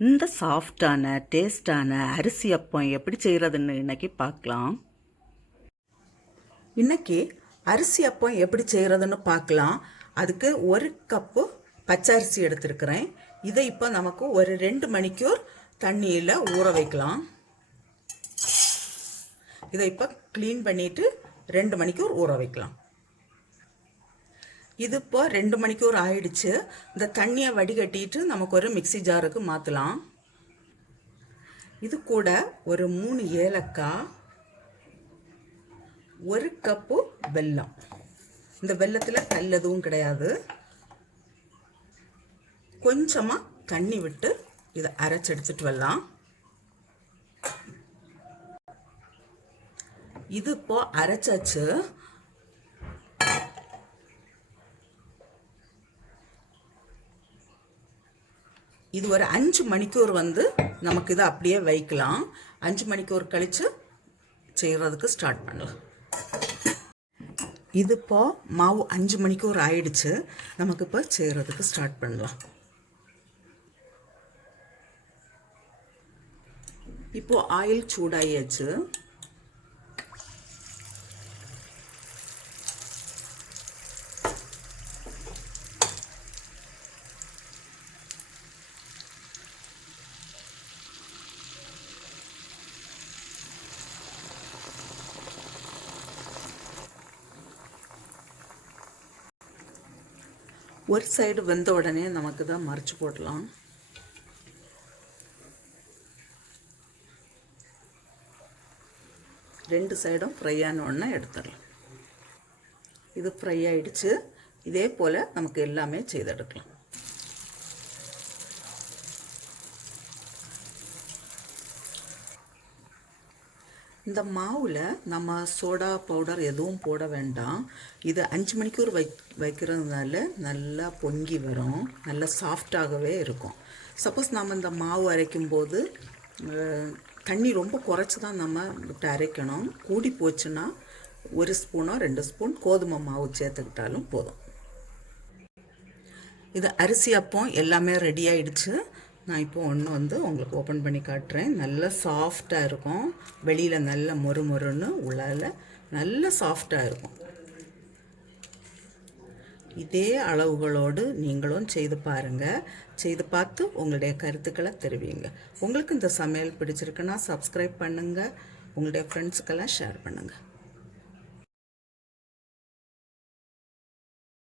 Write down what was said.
இந்த சாஃப்டான டேஸ்டான அரிசி அப்பம் எப்படி செய்கிறதுன்னு இன்னைக்கு பார்க்கலாம். இன்னைக்கு அரிசி அப்பம் எப்படி செய்கிறதுன்னு பார்க்கலாம். அதுக்கு 1 கப்பு பச்சரிசி எடுத்துருக்கிறேன். இதை இப்போ நமக்கு ஒரு 2 மணிக்கூர் தண்ணியில் ஊற வைக்கலாம். இதை இப்போ க்ளீன் பண்ணிவிட்டு 2 மணிக்கூர் ஊற வைக்கலாம். இது இப்போ 2 மணிக்கூர் ஆயிடுச்சு. இந்த தண்ணியை வடிகட்டிட்டு நமக்கு ஒரு மிக்சி ஜாருக்கு மாற்றலாம். இது கூட ஒரு 3 ஏலக்காய், 1 கப்பு வெல்லம். இந்த வெல்லத்தில் கல் எதுவும் கிடையாது. கொஞ்சமாக தண்ணி விட்டு இதை அரைச்சி எடுத்துட்டு வரலாம். இது இப்போ அரைச்சாச்சு. இது ஒரு 5 மணிக்கூர் நமக்கு இதை அப்படியே வைக்கலாம். 5 மணிக்கூர் கழித்து செய்கிறதுக்கு ஸ்டார்ட் பண்ணலாம். இது இப்போ மாவு 5 மணிக்கூர் ஆயிடுச்சு. நமக்கு இப்போ செய்கிறதுக்கு ஸ்டார்ட் பண்ணலாம். இப்போ ஆயில் சூடாயாச்சு. ஒரு சைடு வெந்த உடனே நமக்கு தான் மறைச்சு போடலாம். ரெண்டு சைடும் ஃப்ரை ஆன உடனே எடுத்துடலாம். இது ஃப்ரை ஆயிடுச்சு. இதே போல் நமக்கு எல்லாமே செய்தெடுக்கலாம். இந்த மாவில் நம்ம சோடா பவுடர் எதுவும் போட வேண்டாம். இது 5 மணிக்கூர் வைக்கிறதுனால நல்லா பொங்கி வரும், நல்லா சாஃப்டாகவே இருக்கும். சப்போஸ் நம்ம இந்த மாவு அரைக்கும்போது தண்ணி ரொம்ப குறைச்சி தான் நம்ம விட்டு அரைக்கணும். கூடி போச்சுன்னா 1 ஸ்பூனோ 2 ஸ்பூன் கோதுமை மாவு சேர்த்துக்கிட்டாலும் போதும். இது அரிசி அப்பம் எல்லாமே ரெடி ஆயிடுச்சு. நான் இப்போ ஒன்று உங்களுக்கு ஓப்பன் பண்ணி காட்டுறேன். நல்லா சாஃப்டாக இருக்கும். வெளியில் நல்ல மொறுன்னு, உள்ளால நல்ல சாஃப்டாக இருக்கும். இதே அளவுகளோடு நீங்களும் செய்து பாருங்கள். செய்து பார்த்து உங்களுடைய கருத்துக்களை தெரிவிங்க. உங்களுக்கு இந்த சமையல் பிடிச்சிருக்குன்னா சப்ஸ்கிரைப் பண்ணுங்கள். உங்களுடைய ஃப்ரெண்ட்ஸுக்கெல்லாம் ஷேர் பண்ணுங்கள்.